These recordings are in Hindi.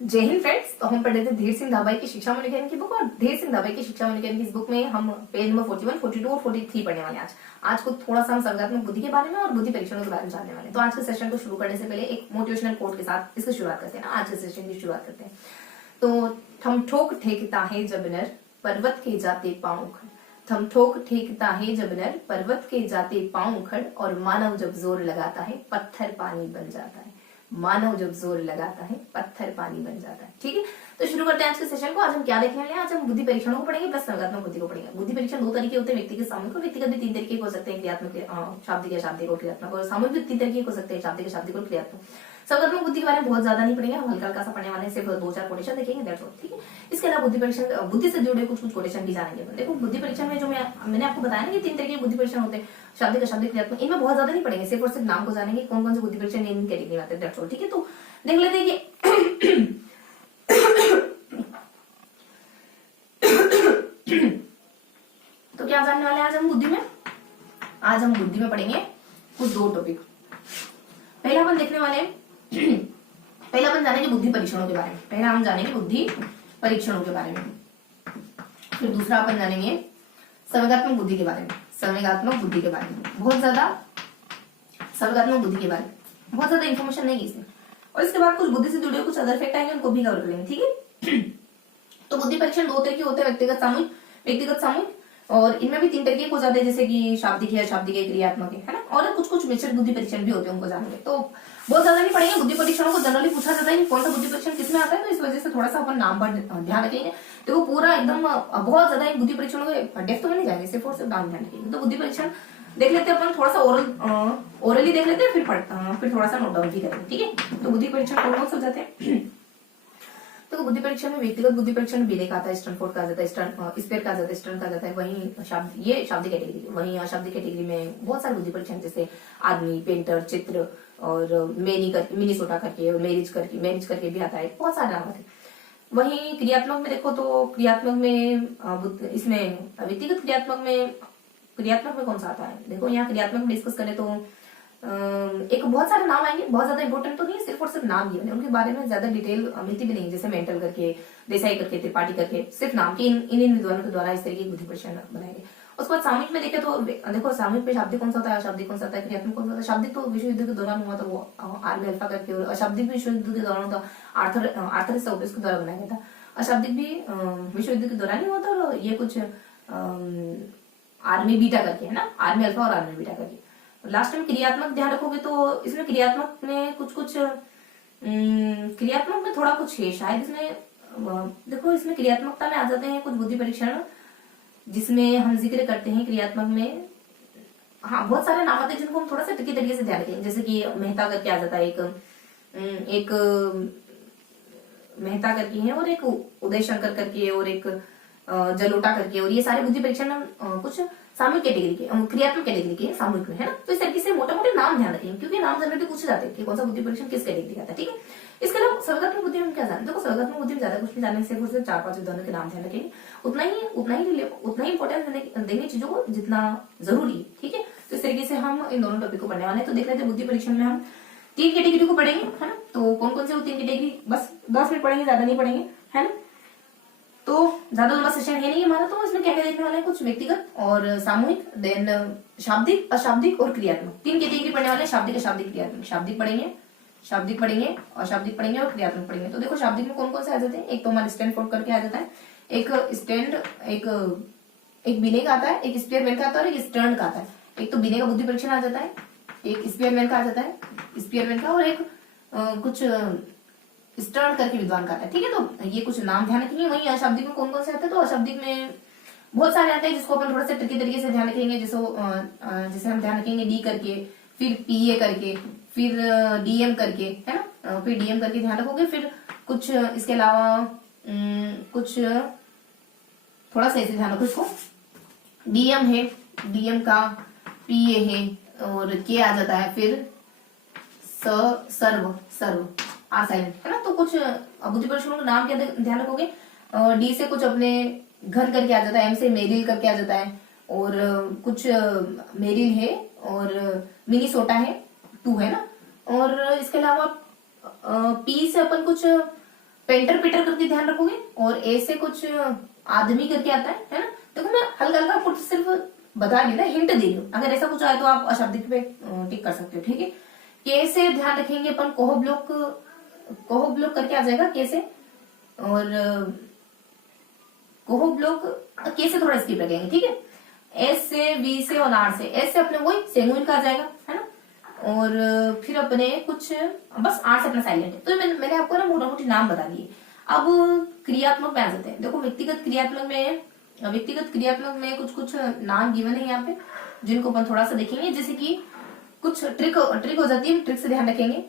जय हिंद फ्रेंड्स। तो हम पढ़ रहे थे धीर सिंह धाबाई की शिक्षा मनोविज्ञान की बुक, और धीर सिंह धाबाई की शिक्षा मनोविज्ञान की इस बुक में हम पेज नंबर 41, 42 और 43 पढ़ने वाले हैं। आज को थोड़ा सा हम संज्ञानात्मक बुद्धि के बारे में और बुद्धि परीक्षणों के बारे में जानने वाले हैं। तो आज के सेशन को शुरू करने से पहले एक मोटिवेशनल कोट के साथ इसकी शुरुआत करते हैं ना। आज के सेशन की शुरुआत करते हैं। तो थम ठोक ठेकता है जब नर, पर्वत के जाते पांव उखड़। थम ठोक ठेकता है जब नर, पर्वत के जाते पांव उखड़। और मानव जब जोर लगाता है, पत्थर पानी बन जाता है। मानव जब जोर लगाता है, पत्थर पानी बन जाता है। ठीक है, तो शुरू करते हैं आज के सेशन को। आज हम क्या देखने वाले हैं? आज हम बुद्धि परीक्षणों को पढ़ेंगे प्लस संज्ञानात्मक बुद्धि को पढ़ेंगे। बुद्धि परीक्षण दो तरीके होते हैं, व्यक्तिगत सामूहिक। और व्यक्तिगत भी तीन तरीके हो सकते हैं, क्रियात्मक, शाब्दिक या शाब्दिक और क्रियात्मक। और सामूहिक भी तीन तरीके हो सकते हैं, शाब्दिक, शाब्दिक और क्रियात्मक। संज्ञानात्मक बुद्धि के बारे में बहुत ज्यादा नहीं पढ़ेंगे, हम हल्का हल्का सा पढ़ने वाले हैं, सिर्फ दो चार कोटेशन देखेंगे, दैट्स ऑल। ठीक है, इसके अलावा बुद्धि परीक्षण, बुद्धि से जुड़े कुछ कोटेशन भी जानेंगे। देखो, बुद्धि परीक्षण में जो मैंने आपको बताया ना कि तीन तरीके के बुद्धि परीक्षण होते हैं, शाब्दिक, अशाब्दिक, क्रियात्मक। इनमें बहुत ज्यादा नहीं पढ़ेंगे, सिर्फ और सिर्फ नाम को जानेंगे, कौन कौन से बुद्धि परीक्षण इन कैटेगरी में आते हैं, दैट्स ऑल। ठीक है, तो देख लेते हैं कि तो क्या जानने वाले हैं आज हम बुद्धि में? आज हम बुद्धि में पढ़ेंगे कुछ दो टॉपिक। पहला अपन देखने वाले हैं पहला अपन जानेंगे बुद्धि परीक्षणों के बारे में। पहला हम जानेंगे बुद्धि परीक्षणों के बारे में, फिर दूसरा अपन जानेंगे संवेगात्मक बुद्धि के बारे में। संवेगात्मक बुद्धि के बारे में बहुत ज्यादा, संवेगात्मक बुद्धि के बारे में बहुत ज्यादा इंफॉर्मेशन नहीं है इसमें। और इसके बाद कुछ बुद्धि से जुड़े कुछ अदर फैक्ट आएंगे, उनको भी कवर करेंगे। ठीक है, तो बुद्धि परीक्षण दो तरह के होते हैं, व्यक्तिगत सामूहिक, व्यक्तिगत सामूहिक। और इनमें भी तीन तरीके हो जाते हैं, जैसे कि शाब्दिक है, अशाब्दिक है, क्रियात्मक है ना। और कुछ कुछ मिश्रित बुद्धि परीक्षण भी होते हैं, उनको जानेंगे। तो बहुत ज्यादा नहीं पढ़ेंगे। बुद्धि परीक्षणों को जनरली पूछा जाता है कौन सा बुद्धि परीक्षण किसमें आता है, तो इस वजह से थोड़ा सा अपन नाम पर ध्यान रखेंगे। देखो, पूरा एकदम बहुत ज्यादा बुद्धि परीक्षणों के डेप्थ में नहीं जाएंगे, सिर्फ और सिर्फ नाम ध्यान रखेंगे। तो बुद्धि परीक्षण देख लेते हैं अपन, थोड़ा सा ओरली देख लेते हैं, फिर थोड़ा सा नोट डाउन भी करेंगे। ठीक है, तो बुद्धि परीक्षण कौन कौन से हो जाते हैं? तो बुद्धि परीक्षण में व्यक्तिगत बुद्धि परीक्षण बिले का आता है, स्टैनफोर्ड का जाता है, स्पेयर का जाता है, स्टर्न का जाता है। वहीं ये शाब्दिक कैटेगरी, वहीं अशाब्दिक कैटेगरी में बहुत सारे बुद्धि परीक्षण, जैसे आदमी, पेंटर, चित्र, और मिनीसोटा करके, और मैरिज करके भी आता है, बहुत सारे नाम आते हैं। वहीं क्रियात्मक में देखो तो क्रियात्मक में इसमें व्यक्तिगत क्रियात्मक में कौन सा आता है? देखो, यहाँ क्रियात्मक में डिस्कस करें तो एक बहुत सारे नाम आएंगे, बहुत ज्यादा इंपॉर्टेंट तो नहीं है, सिर्फ और सिर्फ नाम दिए, उनके बारे में ज्यादा डिटेल मिलती भी नहीं, जैसे मेंटल करके, देसाई करके, त्रिपाठी करके, सिर्फ नाम के इन विद्वानों के द्वारा इस तरीके की बुद्धि परीक्षण बनाएंगे। उसके बाद सामूहिक में देखे तो देखो, सामूहिक में शाब्दिक कौन सा होता है, अशाब्दिक कौन सा होता है, क्रियात्मक कौन सा होता है। शाब्दिक तो विश्व युद्ध के दौरान हुआ था, वो आर्मी अल्फा करके, और अशाब्दिक भी विश्व युद्ध के दौरान होता, आर्थर सौपिस के द्वारा बनाया गया था। अशाब्दिक भी विश्व युद्ध के दौरान ही हुआ था, और ये कुछ आर्मी बीटा करके है ना, आर्मी अल्फा और आर्मी बीटा करके। लास्ट में क्रियात्मक ध्यान रखोगे तो इसमें क्रियात्मक में कुछ क्रियात्मक में थोड़ा कुछ है शायद इसमें। देखो, इसमें क्रियात्मकता में आ जाते हैं कुछ बुद्धि परीक्षण, जिसमें हम जिक्र करते हैं क्रियात्मक में। हाँ, बहुत सारे नाम आते हैं जिनको हम थोड़ा सा ट्रिकी तरीके से ध्यान रखेंगे, जैसे कि मेहता करके आ जाता है, एक मेहता करके है, और एक उदय शंकर करके, और एक जलोटा करके। और ये सारे बुद्धि परीक्षण कुछ सामूहिक कैटेगरी के, क्रियात्मक कैटेगरी के सामूहिक में है ना। तो इस तरीके से मोटे मोटे नाम ध्यान रखेंगे, क्योंकि नाम जनरली पूछे जाते हैं कि कौन सा बुद्धि परीक्षण किस कैटेगरी का था। ठीक है, इसके अलावा संवेगात्मक बुद्धि में क्या जानते? देखो, संवेगात्मक बुद्धि में ज्यादा कुछ नहीं जानने से चार पांच विद्वानों के नाम ध्यान रखेंगे, उतना ही इंपॉर्टेंस देंगे चीजों को जितना जरूरी है। ठीक है, तो इस तरीके से हम इन दोनों टॉपिक को पढ़ने वाले हैं। तो देख लेते हैं, बुद्धि परीक्षण में हम तीन कैटेगरी को पढ़ेंगे, है ना। तो कौन कौन से वो तीन कैटेगरी, बस 10 मिनट पढ़ेंगे, ज्यादा नहीं पढ़ेंगे, है ना। तो ज्यादा लंबा सेशन है नहीं हमारा, तो इसमें क्या क्या देखने वाले हैं? कुछ व्यक्तिगत और सामूहिक, देन शाब्दिक, अशाब्दिक और क्रियात्मक। तीन कैटेगरी पढ़ने वाले हैं, शाब्दिक, अशाब्दिक, क्रियात्मक। शाब्दिक पढ़ेंगे, अशाब्दिक पढ़ेंगे और क्रियात्मक पढ़ेंगे। तो देखो, शाब्दिक में कौन कौन से आ जाते हैं? एक तो हमारा स्टैनफोर्ड करके आ जाता है, एक बिने का आता है, एक स्पीयरमैन का आता है, और एक स्टर्न का आता है। एक तो बिने का बुद्धि परीक्षण आ जाता है, एक स्पीयरमैन का आ जाता है, स्पीयरमैन का, और एक कुछ स्टर्न करके विद्वान का आता है। ठीक है, तो ये कुछ नाम ध्यान रखेंगे। वहीं अशाब्दिक में कौन कौन से आते हैं? तो अशाब्दिक में बहुत सारे आते हैं, जिसको अपन थोड़ा सा ट्रिकी तरीके से ध्यान रखेंगे। जैसे हम ध्यान रखेंगे डी करके, फिर पीए करके, फिर डीएम करके, है ना। फिर डीएम करके ध्यान रखोगे, फिर कुछ इसके अलावा कुछ थोड़ा सा ऐसे ध्यान रखो इसको। डीएम है, डीएम का पीए है, और के आ जाता है, फिर सर्व आ साइलेंट, है ना। तो कुछ बुद्धि परीक्षणों का नाम क्या ध्यान रखोगे? डी से कुछ अपने घर करके आ जाता है, एम से मेरिल करके आ जाता है, और कुछ मेरिल है, और मिनीसोटा है, 2 है ना। और इसके अलावा पी से अपन कुछ पेंटर पीटर करके ध्यान रखोगे, और ए से कुछ आदमी करके आता है ना। देखो मैं हल्का हल्का आपको सिर्फ बता रही हूँ ना, हिंट दे रही हूँ। अगर ऐसा कुछ आए तो आप अशाब्दिक पे टिक कर सकते हो, ठीक है। के से ध्यान रखेंगे अपन, कोह ब्लॉक करके आ जाएगा के से, और कोह ब्लॉक के से थोड़ा स्किप रखेंगे, ठीक है। एस से, वी से और आर से। एस से अपने वही सेंगुइन का आ जाएगा, है ना। और फिर अपने कुछ बस आर से अपना साइलेंट है। तो मैंने आपको ना मोटा मोटी नाम बता दिए। अब क्रियात्मक में आ जाते हैं। देखो व्यक्तिगत क्रियात्मक में कुछ कुछ नाम गिवन है यहाँ पे, जिनको अपन थोड़ा सा देखेंगे। जैसे कि कुछ ट्रिक हो जाती है, ट्रिक से ध्यान रखेंगे।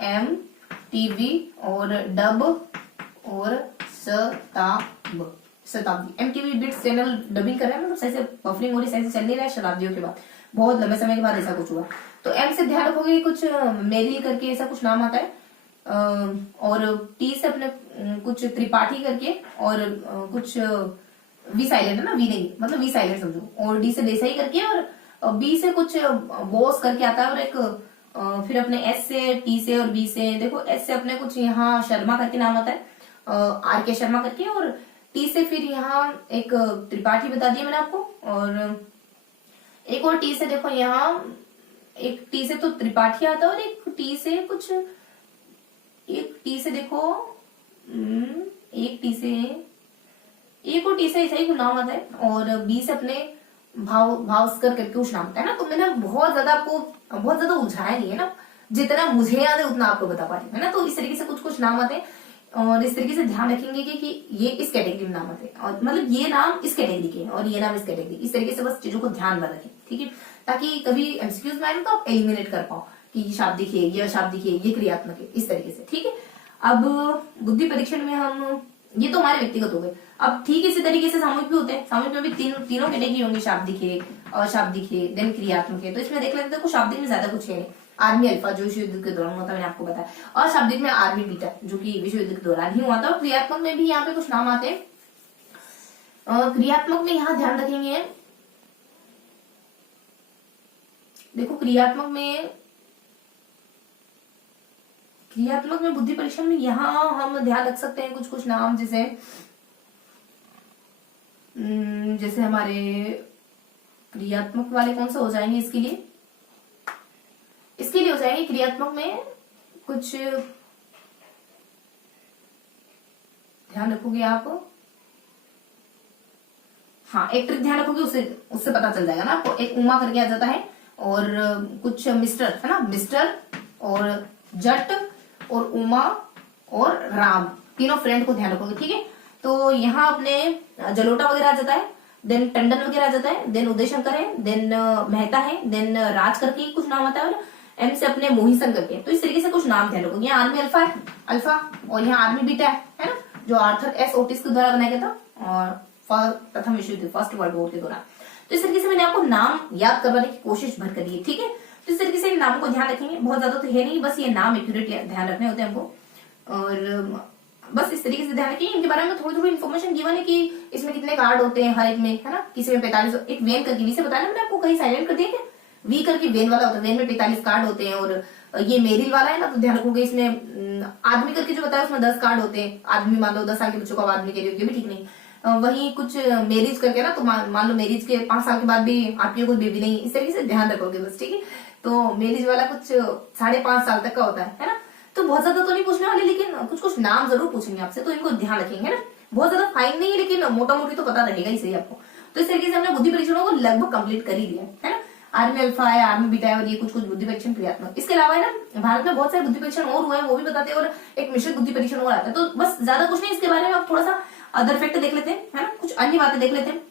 एमटीवी और डब और शताब्दी। एमटीवी बिट्स चैनल डबिंग कर रहे हैं, मतलब सही से बफरिंग हो रही, सही से चल नहीं रहा है शताब्दियों के बाद, बहुत लंबे समय के बाद ऐसा कुछ हुआ। तो एम से ध्यान रखोगे कुछ मेरी करके ऐसा कुछ नाम आता है, और टी से अपने कुछ त्रिपाठी करके, और कुछ वी साइलेंट है ना, वी नहीं मतलब वी साइलेंट समझो, और डी से देसाई करके, और बी से कुछ बोस करके आता है, और एक फिर अपने एस से, टी से और बी से। देखो एस से अपने कुछ यहाँ शर्मा करके नाम आता है, आर के शर्मा करके, और टी से फिर यहाँ एक त्रिपाठी बता दिया मैंने आपको, और एक और टी से देखो यहाँ, एक टी से तो त्रिपाठी आता है, और एक टी से देखो एक और टी से ऐसा ही कुछ नाम आता है, और बी से अपने भावस्कर करके कुछ नाम आता है ना। तो मैंने बहुत ज्यादा उलझाया नहीं है ना, जितना मुझे याद है उतना आपको बता पा रही हूँ, है ना। तो इस तरीके से कुछ कुछ नाम आते हैं, और इस तरीके से ध्यान रखेंगे कि ये इस कैटेगरी में नाम आते हैं, और मतलब ये नाम इस कैटेगरी के हैं और ये नाम इस कैटेगरी। इस तरीके से बस चीजों को ध्यान में रखें, ठीक है, ताकि कभी एमसीक्यूज में आए तो आप एलिमिनेट कर पाओ कि ये शाब्दिक है, ये अशाब्दिक है, ये क्रियात्मक है, इस तरीके से, ठीक है। अब बुद्धि परीक्षण में हम, ये तो हमारे व्यक्तिगत हो गए। अब ठीक इसी तरीके से सामूहिक भी होते हैं। सामूहिक में भी तीनों कैटेगरी होंगी, शाब्दिक है, अशाब्दिक है, देन क्रियात्मक है। तो इसमें देख लेते हैं, शाब्दिक में ज्यादा कुछ है नहीं। आर्मी अल्फा जो विश्व युद्ध के दौरान हुआ था, मैंने आपको बताया, और शाब्दिक में आर्मी बीटा जो कि विश्व युद्ध के दौरान ही हुआ था। और क्रियात्मक में भी यहाँ पे कुछ नाम आते हैं। क्रियात्मक में यहाँ ध्यान रखेंगे, देखो क्रियात्मक में बुद्धि परीक्षण में यहाँ हम ध्यान रख सकते हैं कुछ कुछ नाम, जैसे हमारे क्रियात्मक वाले कौन सा हो जाएंगे इसके लिए हो जाएंगे क्रियात्मक में कुछ ध्यान रखोगे आप। हाँ, एक ट्रिक ध्यान रखोगे, उससे पता चल जाएगा ना आपको। एक उमा करके आ जाता है, और कुछ मिस्टर है ना, मिस्टर और जट और उमा और राम, तीनों फ्रेंड को ध्यान रखोगे, ठीक है। तो यहाँ अपने जलोटा वगैरह आ जाता है, देन टंडन वगैरह आ जाता है, देन उदय शंकर है, देन मेहता है, देन राज करके कुछ नाम आता है, और एम से अपने मोहिसन करके। तो इस तरीके से कुछ नाम ध्यान रखोगे। यहाँ आर्मी अल्फा और यहाँ आर्मी बीटा है ना, जो आर्थर एस ओटिस के द्वारा बनाया गया था और प्रथम विश्व युद्ध, फर्स्ट वर्ल्ड वॉर के दौरान। तो इस तरीके से मैंने आपको नाम याद करवाने की कोशिश भर करी है, ठीक है। तो इस तरीके से नाम को ध्यान रखेंगे, बहुत ज्यादा तो है नहीं, बस ये नाम एक्यूरेट ध्यान रखने होते हैं हमको, और बस इस तरीके से ध्यान रखिए। इनके बारे में थोड़ी थोड़ी इन्फॉर्मेशन गिवन है कि इसमें कितने कार्ड होते हैं हर एक में, है ना। किसी में 45, एक वेन करके वी से बताया मैंने आपको, कहीं साइलेंट कर दिया क्या, वी करके वेन वाला होता है, वेन में 45 कार्ड होते हैं। और ये मेरिल वाला है ना, तो ध्यान रखोगे इसमें आदमी करके जो बताया उसमें 10 कार्ड होते हैं। आदमी मान लो 10 साल के बच्चों को आदमी कह रही हो, ये भी ठीक नहीं। वही कुछ मैरिज करके ना, तो मान लो मैरिज के 5 साल के बाद भी आपकी कोई बेबी नहीं, इस तरीके से ध्यान रखोगे बस, ठीक है। तो मैरिज वाला कुछ 5.5 साल तक का होता है ना। तो बहुत ज्यादा तो नहीं पूछने वाले, लेकिन कुछ कुछ नाम जरूर पूछेंगे आपसे, तो इनको ध्यान रखेंगे ना। बहुत ज्यादा फाइन नहीं है, लेकिन मोटा मोटी तो पता रहेगा ही सही आपको। तो इस तरीके से हमने बुद्धि परीक्षणों को लगभग कंप्लीट कर ही दिया है ना। आर्मी अल्फा है, आर्मी बीटा है, और ये कुछ कुछ बुद्धि परीक्षण क्रियात्मक। इसके अलावा है ना, भारत में बहुत सारे बुद्धि परीक्षण और हुए हैं, वो भी बताते हैं, और एक मिश्रित बुद्धि परीक्षण और आता है। तो बस ज्यादा कुछ नहीं, इसके बारे में आप थोड़ा सा अदर फैक्ट देख लेते हैं, है ना, कुछ अन्य बातें देख लेते हैं।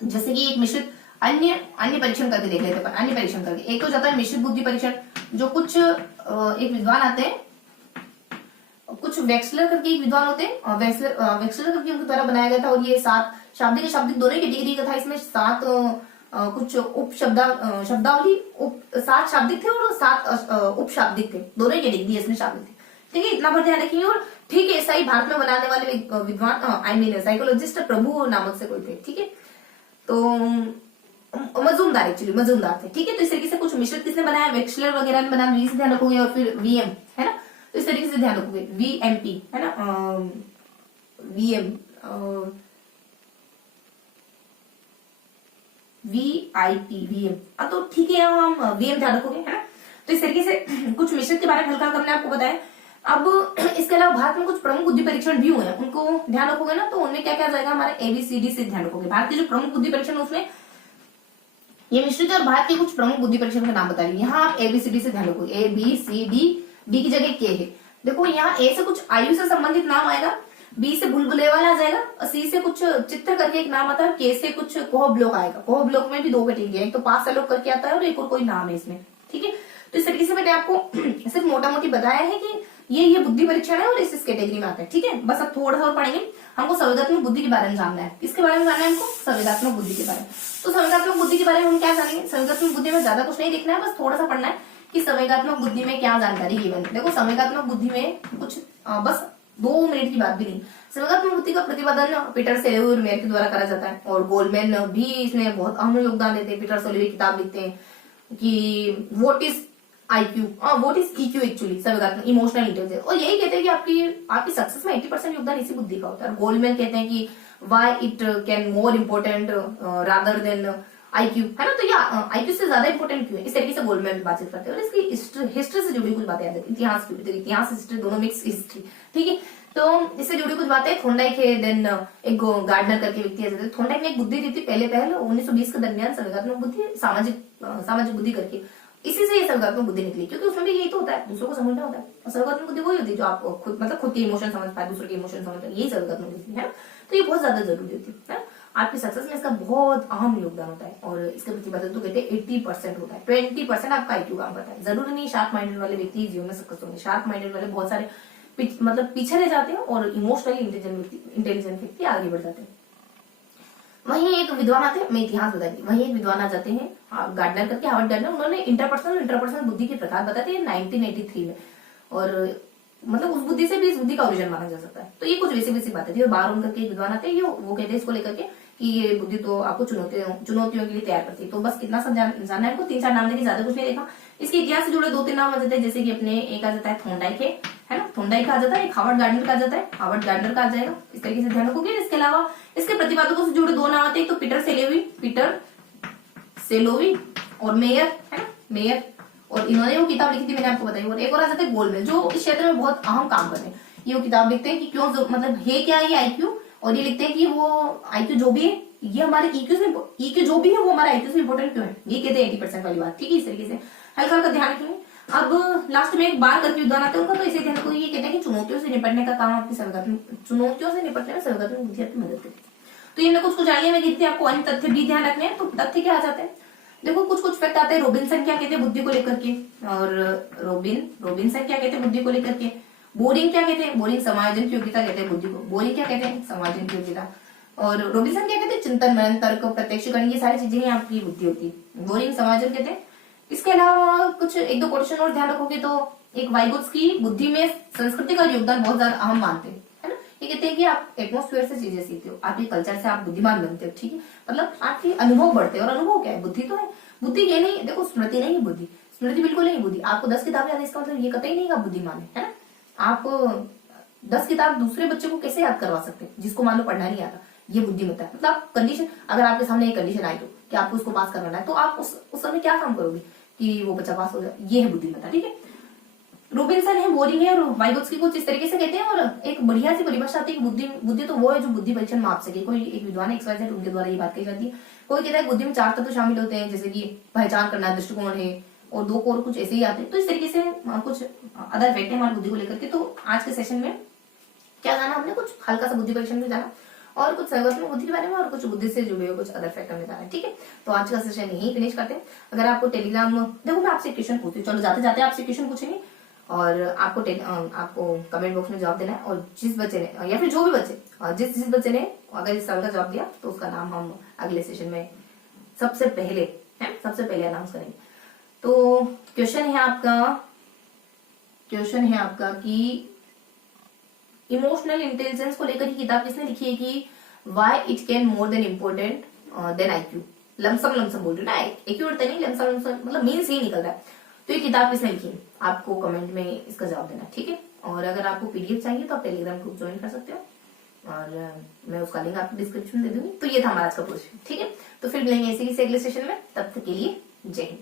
जैसे कि एक मिश्रित अन्य परीक्षण करके देख लेते हैं। अन्य परीक्षण करके एक तो जाता है मिश्रित बुद्धि परीक्षण, जो कुछ एक विद्वान आते हैं, कुछ वेक्सलर करके एक विद्वान होते हैं, वेक्सलर करके उनके द्वारा बनाया गया था। और ये 7 शाब्दिक दोनों की डिग्री का था। इसमें 7 कुछ उप शब्दावली 7 शाब्दिक थे और 7 उप शाब्दिक थे, दोनों की डिग्री इसमें शामिल थी, ठीक है। इतना पर ध्यान रखिए। और ठीक है, ऐसा ही भारत में बनाने वाले विद्वान साइकोलॉजिस्ट प्रभु नामक से कोई थे, ठीक है। तो मजूमदार थे, ठीक है। तो इस तरीके से कुछ मिश्रित किसने बनाया, वेक्सलर वगैरह ने बनाया, वी से ध्यान रखोगे। और फिर वीएम है ना, तो इस तरीके से ध्यान रखोगे। VMP है ना, VM, VIP, VM, तो ठीक है, हम VM ध्यान रखोगे, है ना। तो इस तरीके से कुछ मिश्रित के बारे में हल्का हमने आपको बताया। अब इसके अलावा भारत में कुछ प्रमुख बुद्धि परीक्षण भी हुए हैं, उनको ध्यान रखोगे ना, तो उनमें क्या क्या जाएगा, हमारा ABCD से ध्यान रखोगे। भारत के जो प्रमुख बुद्धि परीक्षण उसमें ये मिश्रित और भारत के कुछ प्रमुख बुद्धि परीक्षण का नाम बता रही है। यहाँ आप ABCD से ध्यान रखोगे, ABCD, D की जगह K है। देखो यहाँ A से कुछ आयु से संबंधित नाम आएगा, B से बुलबुले वाला आ जाएगा, और C से कुछ चित्र करके एक नाम आता है, K से कुछ कोह ब्लॉक आएगा। कोह ब्लॉक में भी 2 कैटेगरी है, एक तो पास से लोग करके आता है और एक और कोई नाम है इसमें, ठीक है। तो इस तरीके से मैंने आपको सिर्फ मोटा मोटी बताया है कि ये बुद्धि परीक्षण है और इस कैटेगरी में आता है, ठीक है। बस अब थोड़ा सा और पढ़ेंगे, हमको संवेदात्मक बुद्धि के बारे में जानना है। किसके बारे में जानना है हमको? संवेदात्मक बुद्धि के बारे में। तो संवेदात्मक बुद्धि के बारे में हम क्या जानेंगे? संवेदात्मक बुद्धि में ज्यादा कुछ नहीं देखना है, बस थोड़ा सा पढ़ना है कि संवेगात्मक बुद्धि में क्या जानकारी गिवन है। देखो संवेगात्मक बुद्धि में कुछ बस 2 मिनट की बात भी नहीं। संवेगात्मक बुद्धि का प्रतिपादन पीटर सेलेवी और मेयर के द्वारा करा जाता है, और गोल्डमैन भी इसमें बहुत अहम योगदान देते हैं। पीटर सेलेवी किताब लिखते हैं कि what is IQ, what is EQ actually, संवेगात्मक इमोशनल इंटेलिजेंस, और यही कहते हैं कि आपकी सक्सेस में 80% योगदान इसी बुद्धि का होता है। गोल्डमैन कहते हैं कि why it can more important rather than IQ, है ना। तो या IQ से ज्यादा इंपॉर्टेंट क्यों है, इस तरीके से गोल्डमैन बातचीत करते हैं। और इसकी हिस्ट्री से जुड़ी कुछ बातें याद रखिए, इतिहास की, इतिहास हिस्ट्री दोनों मिक्स हिस्ट्री, ठीक है। तो इससे जुड़ी कुछ बातें, थोंडाइक है, देन एक गार्डनर करके व्यक्ति है। थोंडाइक ने एक बुद्धि दी थी पहले 1920 के दरमियान, संवेगात्मक बुद्धि, सामाजिक बुद्धि करके। इसी से ये संवेगात्मक बुद्धि निकली, क्योंकि उसमें भी यही तो होता है, दूसरों को समझना होता है। और संवेगात्मक बुद्धि वही होती है जो आप खुद के इमोशन समझ पाए, दूसरे के इमोशन समझ पाए, यही संवेगात्मक बुद्धि है। तो ये बहुत ज्यादा जरूरी होती है। आपकी सक्सेस में इसका बहुत अहम योगदान होता है, और इसके प्रतिपादन तो कहते हैं 80% होता है। 20% आपका IQ काम करता है। जरूरी नहीं शार्प माइंडेड वाले व्यक्ति जीवन में सक्सेस होंगे, शार्प माइंडेड वाले बहुत सारे पीछे रह जाते हैं, और इमोशनली इंटेलिजेंट व्यक्ति आगे बढ़ जाते हैं। वहीं एक विद्वान आते हैं, मैं इतिहास बताती हूँ। वहीं एक विद्वान आ जाते हैं गार्डनर करके, हार्वर्ड गार्डनर, उन्होंने इंटरपर्सनल बुद्धि के प्रकार बताते हैं 1983 में, और मतलब उस बुद्धि से भी इस बुद्धि का ओरिजिन माना जा सकता है। तो ये कुछ वैसी बातें थी। और बारोन करके एक विद्वान आते हैं, वो कहते हैं इसको लेकर के कि ये बुद्धि तो आपको चुनौतियों के लिए तैयार करती है। तो बस कितना जाना है आपको, 3-4 नाम देखे, ज्यादा कुछ नहीं देखा। इसके इतिहास से जुड़े 2-3 नाम आ जाते हैं, जैसे कि अपने एक आ जाता है थोंडाइक है ना, थोंडाइक का आ जाता है, एक हार्वर्ड गार्डनर का आ जाता है, हार्वर्ड गार्डनर का आ जाएगा। इस तरीके से ध्यान रखोगे। इसके अलावा इसके प्रतिपादकों से जुड़े 2 नाम आते हैं, तो पीटर सेलोवी और मेयर, है ना, मेयर, और इन्होंने वो किताब लिखी थी, मैंने आपको बताई। और एक और आ जाता है गोल्डमैन, जो इस क्षेत्र में बहुत अहम काम करते हैं। ये वो किताब लिखते हैं कि क्यों, मतलब है क्या ये IQ, और ये लिखते हैं कि वो IQ जो भी है ये हमारे EQ जो भी है वो हमारे IQ से इंपोर्टेंट क्यों है, ये कहते हैं 80% वाली बात, ठीक है। इस तरीके से हल्का हल्का ध्यान रखेंगे। अब लास्ट में एक बार करके विद्वान आते हैं उनका, तो इसे ध्यान रखो। ये कहते हैं कि चुनौतियों से निपटने का काम आपकी चुनौतियों से निपटने में संवेगात्मक बुद्धि आपकी मदद करती है। तो ये कुछ आइए मैं कहती हूँ, आपको अन्य तथ्य भी ध्यान रखने हैं। तो तथ्य क्या आ जाते हैं, देखो कुछ फैक्ट आते हैं। रॉबिन्सन क्या कहते हैं बुद्धि को लेकर के, और रॉबिन्सन क्या कहते हैं बुद्धि को लेकर के। बोरिंग क्या कहते हैं, बोरिंग समायोजन की योग्यता कहते हैं बुद्धि को। बोरिंग क्या कहते हैं, समायोजन की योग्यता। और रॉबिन्सन क्या कहते हैं, चिंतन मनन तर्क प्रत्यक्षीकरण, ये सारी चीजें ही आपकी बुद्धि होती है। बोरिंग समायोजन कहते हैं। इसके अलावा कुछ 1-2 क्वेश्चन और ध्यान रखोगे तो एक वाइगोत्स्की बुद्धि में संस्कृति का योगदान बहुत ज्यादा अहम मानते हैं, है ना। ये कहते हैं कि आप एटमोस्फेयर से चीजें सीखते हो, आपके कल्चर से आप बुद्धिमान बनते हो, ठीक है। मतलब आपके अनुभव बढ़ते हैं, और अनुभव क्या है, बुद्धि तो है। बुद्धि ये नहीं, देखो स्मृति नहीं है बुद्धि, स्मृति बिल्कुल नहीं बुद्धि। आपको 10 किताब याद है, इसका मतलब ये कतई नहीं आप बुद्धिमान है ना। आप 10 किताब दूसरे बच्चे को कैसे याद करवा सकते हैं, जिसको मान लो पढ़ना नहीं आता, ये बुद्धिमत्ता है। मतलब कंडीशन, अगर आपके सामने एक कंडीशन आई तो कि आपको उसको पास करवाना है, तो आप उस समय क्या काम करोगे कि वो बच्चा पास हो जाए, ये है बुद्धिमत्ता, ठीक है। रॉबिन्सन है, बोरिंग है, और वाइगोत्स्की कुछ इस तरीके से कहते हैं। और एक बढ़िया सी परिभाषा आती है कि बुद्धि तो वो है जो बुद्धि परीक्षण माप सके। कोई एक विद्वान XYZ उनके द्वारा ये बात कही जाती है। कोई कहता है बुद्धि में 4 तत्व शामिल होते हैं, जैसे कि पहचान करना, दृष्टिकोण है, और 2 और कुछ ऐसे ही आते हैं। तो इस तरीके से कुछ अदर फैक्ट है हमारी बुद्धि को लेकर के। तो आज के सेशन में क्या जाना हमने, कुछ हल्का सा बुद्धि परीक्षण में जाना, और कुछ संवेगात्मक बुद्धि के बारे में, और कुछ बुद्धि से जुड़े हुए कुछ अदर फैक्टर में जाना है, ठीक है। तो आज का सेशन यही फिनिश करते हैं। अगर आपको टेलीग्राम, देखो मैं आपसे क्वेश्चन पूछती हूँ, चलो जाते जाते आपसे क्वेश्चन पूछेंगे, और आपको कमेंट बॉक्स में जवाब देना है। और जिस बच्चे ने, या फिर जो भी बच्चे, जिस बच्चे ने अगर इस सवाल का जवाब दिया, तो उसका नाम हम अगले सेशन में सबसे पहले अनाउंस करेंगे। तो क्वेश्चन है आपका कि इमोशनल इंटेलिजेंस को लेकर की किताब किसने लिखी है, कि why it can more than important then IQ। Lump sum बोल रही हूँ ना, एक्यूरेट नहीं, लमसम मतलब मीन्स ही निकल रहा है। तो ये किताब किसने लिखी, आपको कमेंट में इसका जवाब देना, ठीक है। और अगर आपको पीडीएफ चाहिए तो आप टेलीग्राम ग्रुप ज्वाइन कर सकते हो, और मैं उसका लिंक आपको डिस्क्रिप्शन में दे दूंगी। तो ये था हमारा आज का पोस्ट, ठीक है। तो फिर मिलेंगे इसी के अगले सेशन में, तब तक के लिए जय हिंद।